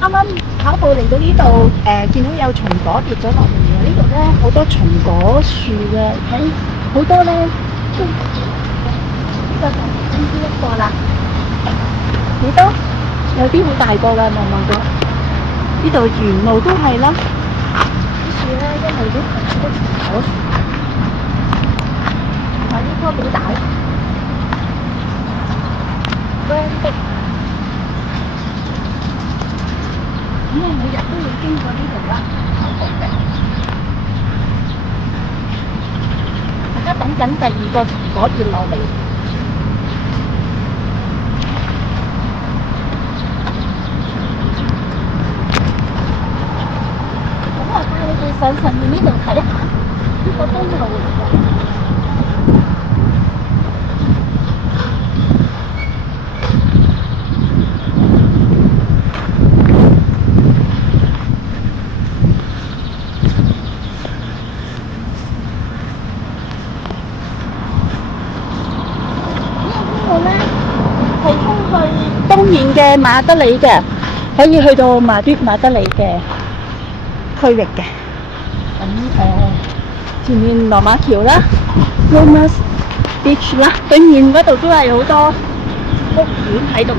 啱啱跑步嚟到呢度，見到有松果跌咗落嚟喎。呢度咧好多松果樹嘅，睇好多咧都呢個就係呢一個啦。幾多？有啲好大個㗎，望到。呢度沿路都係啦。啲樹咧，因為都係好多松果樹，同埋呢棵幾大。咁我每日都會經過呢度啦，跑步嘅。而家等緊第二個松果跌落嚟。咁我帶你哋上面呢度睇下，呢個公路嚟嘅。係通去東面嘅馬德里嘅，可以去到馬德里嘅區域嘅。咁前面羅馬橋啦 ，Romas Beach 啦，對面嗰度都係好多屋苑喺度。